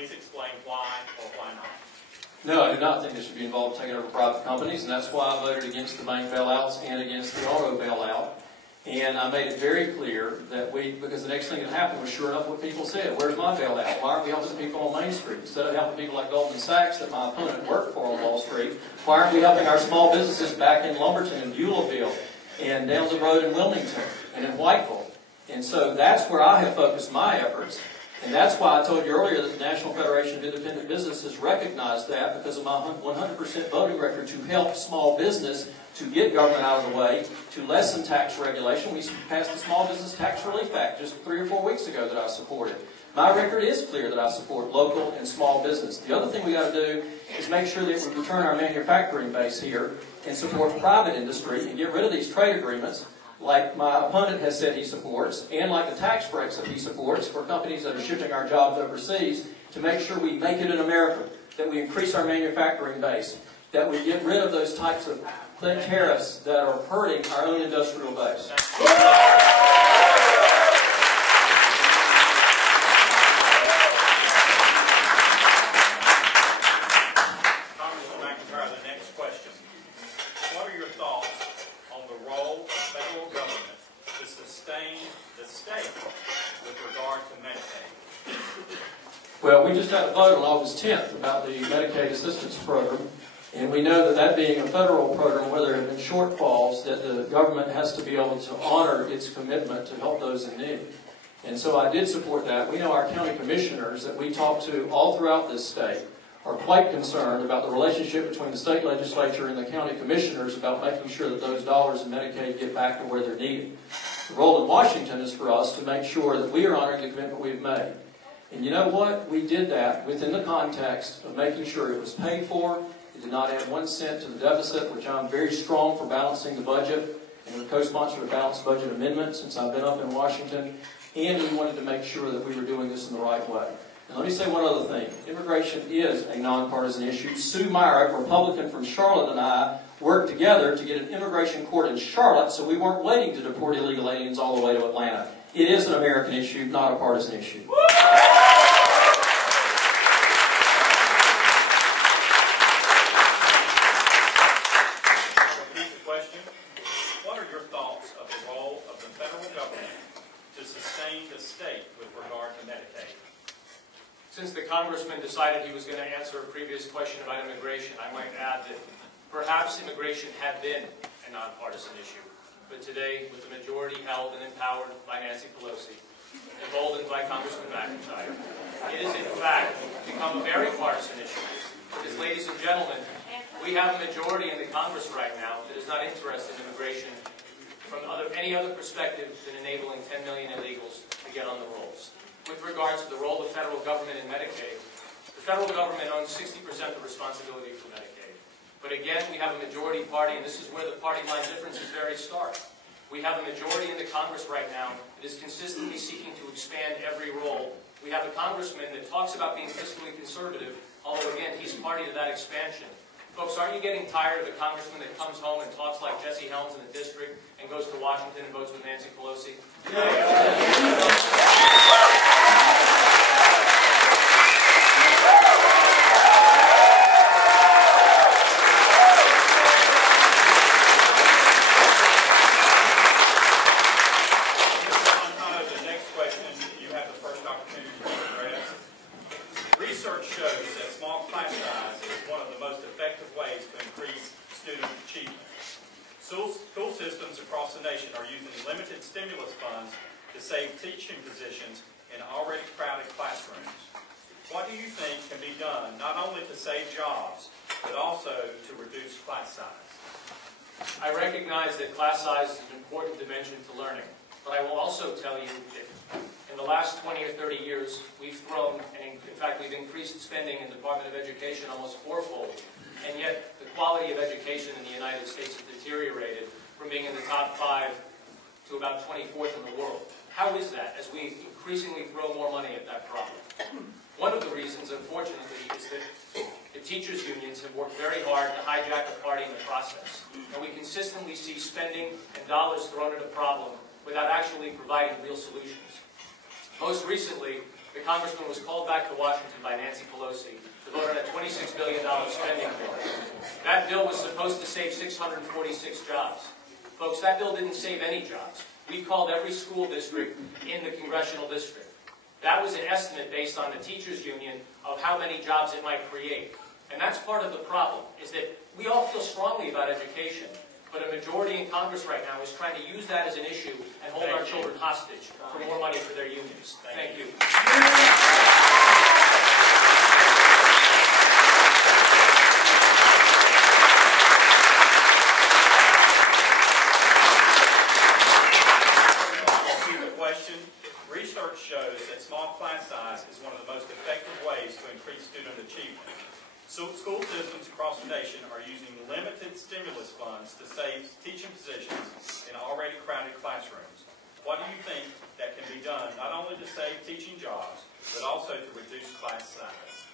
please explain why or why not. No, I do not think it should be involved in taking over private companies, and that's why I voted against the bank bailouts and against the auto bailout. And I made it very clear that because the next thing that happened was sure enough what people said. Where's my bailout? Why aren't we helping people on Main Street? Instead of helping people like Goldman Sachs that my opponent worked for on Wall Street, why aren't we helping our small businesses back in Lumberton and Beulahville and down the road in Wilmington and in Whiteville? And so that's where I have focused my efforts. And that's why I told you earlier that the National Federation of Independent Businesses recognized that because of my 100% voting record to help small business to get government out of the way, to lessen tax regulation. We passed the Small Business Tax Relief Act just 3 or 4 weeks ago that I supported. My record is clear that I support local and small business. The other thing we got to do is make sure that we return our manufacturing base here and support private industry and get rid of these trade agreements like my opponent has said he supports, and like the tax breaks that he supports for companies that are shipping our jobs overseas, to make sure we make it in America, that we increase our manufacturing base, that we get rid of those types of tariffs that are hurting our own industrial base. Congressman McIntyre, the next question. What are your thoughts on the role of federal government to sustain the state with regard to Medicaid? Well, we just had a vote on August 10th about the Medicaid assistance program, and we know that that being a federal program where there have been shortfalls, that the government has to be able to honor its commitment to help those in need. And so I did support that. We know our county commissioners that we talk to all throughout this state are quite concerned about the relationship between the state legislature and the county commissioners about making sure that those dollars in Medicaid get back to where they're needed. The role in Washington is for us to make sure that we are honoring the commitment we've made. And you know what? We did that within the context of making sure it was paid for. It did not add 1 cent to the deficit, which I'm very strong for balancing the budget, and we co-sponsored a balanced budget amendment since I've been up in Washington. And we wanted to make sure that we were doing this in the right way. And let me say one other thing. Immigration is a nonpartisan issue. Sue Myrick, Republican from Charlotte, and I worked together to get an immigration court in Charlotte so we weren't waiting to deport illegal aliens all the way to Atlanta. It is an American issue, not a partisan issue. Repeat the question. What are your thoughts of the role of the federal government to sustain the state with regard to Medicaid? Since the congressman decided he was going to answer a previous question about immigration, I might add that perhaps immigration had been a nonpartisan issue. But today, with the majority held and empowered by Nancy Pelosi, emboldened by Congressman McIntyre, it is in fact become a very partisan issue. Because, ladies and gentlemen, we have a majority in the Congress right now that is not interested in immigration from any other perspective than enabling 10 million illegals to get on the rolls. With regards to the role of federal government in Medicaid, the federal government owns 60% of the responsibility for Medicaid. But again, we have a majority party, and this is where the party line difference is very stark. We have a majority in the Congress right now that is consistently seeking to expand every role. We have a congressman that talks about being fiscally conservative, although again, he's party to that expansion. Folks, aren't you getting tired of a congressman that comes home and talks like Jesse Helms in the district and goes to Washington and votes with Nancy Pelosi? Research shows that small class size is one of the most effective ways to increase student achievement. School systems across the nation are using limited stimulus funds to save teaching positions in already crowded classrooms. What do you think can be done not only to save jobs, but also to reduce class size? I recognize that class size is an important dimension to learning, but I will also tell you that in the last 20 or 30 years, we've thrown, and in fact we've increased spending in the Department of Education almost fourfold, and yet the quality of education in the United States has deteriorated from being in the top 5 to about 24th in the world. How is that, as we increasingly throw more money at that problem? One of the reasons, unfortunately, is that the teachers' unions have worked very hard to hijack the party in the process, and we consistently see spending and dollars thrown at a problem without actually providing real solutions. Most recently, the congressman was called back to Washington by Nancy Pelosi to vote on a $26 billion spending bill. That bill was supposed to save 646 jobs. Folks, that bill didn't save any jobs. We called every school district in the congressional district. That was an estimate based on the teachers' union of how many jobs it might create. And that's part of the problem, is that we all feel strongly about education, but a majority in Congress right now is trying to use that as an issue and hold our children hostage for more money for their unions. Thank you. Research shows that small class size is one of the most effective ways to increase student achievement. So school systems across the nation are using limited stimulus funds to save teaching positions in already crowded classrooms. What do you think that can be done not only to save teaching jobs, but also to reduce class size?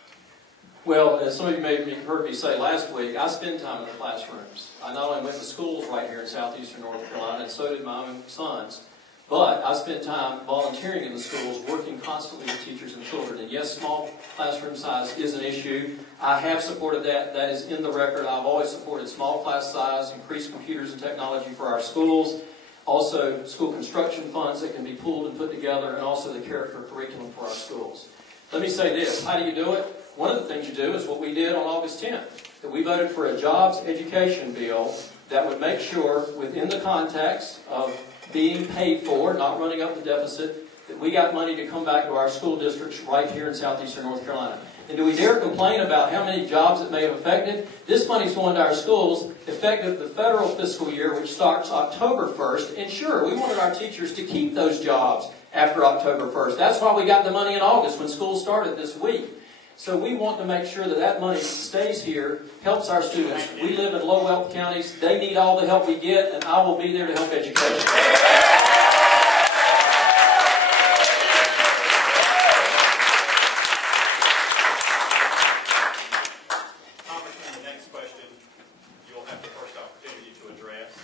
Well, as some of you may have heard me say last week, I spend time in the classrooms. I not only went to schools right here in southeastern North Carolina, and so did my own sons. But I spent time volunteering in the schools, working constantly with teachers and children. And yes, small classroom size is an issue. I have supported that. That is in the record. I've always supported small class size, increased computers and technology for our schools, also school construction funds that can be pooled and put together, and also the character curriculum for our schools. Let me say this. How do you do it? One of the things you do is what we did on August 10th, that we voted for a jobs education bill that would make sure, within the context of being paid for, not running up the deficit, that we got money to come back to our school districts right here in southeastern North Carolina. And do we dare complain about how many jobs it may have affected? This money's going to our schools effective the federal fiscal year, which starts October 1st. And sure, we wanted our teachers to keep those jobs after October 1st. That's why we got the money in August when school started this week. So we want to make sure that that money stays here, helps our students. We live in low-wealth counties. They need all the help we get, and I will be there to help education. Congressman, the next question you'll have the first opportunity to address.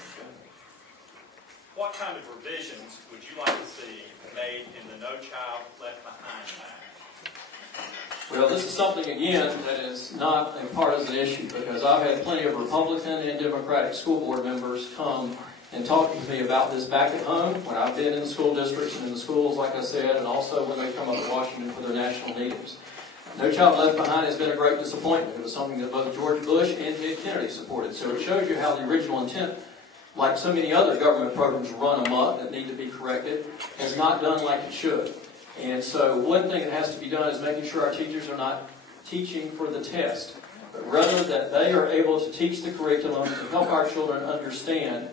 What kind of revisions would you like to see made in the No Child Left Behind Act? Well, this is something, again, that is not a partisan issue, because I've had plenty of Republican and Democratic school board members come and talk to me about this back at home, when I've been in the school districts and in the schools, like I said, and also when they come up to Washington for their national meetings. No Child Left Behind has been a great disappointment. It was something that both George Bush and Ted Kennedy supported. So it shows you how the original intent, like so many other government programs run amok that need to be corrected, has not done like it should. And so one thing that has to be done is making sure our teachers are not teaching for the test, but rather that they are able to teach the curriculum to help our children understand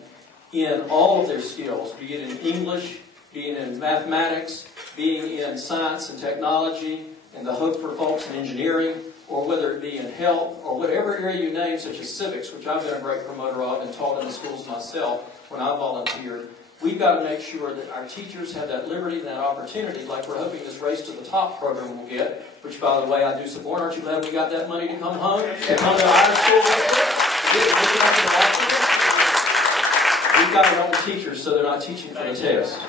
in all of their skills, be it in English, be it in mathematics, being in science and technology, and the hope for folks in engineering, or whether it be in health, or whatever area you name, such as civics, which I've been a great promoter of and taught in the schools myself when I volunteered. We've got to make sure that our teachers have that liberty and that opportunity, like we're hoping this Race to the Top program will get, which, by the way, I do support. Aren't you glad we got that money to come home and come to our school district? We've got to help the teachers so they're not teaching for the test.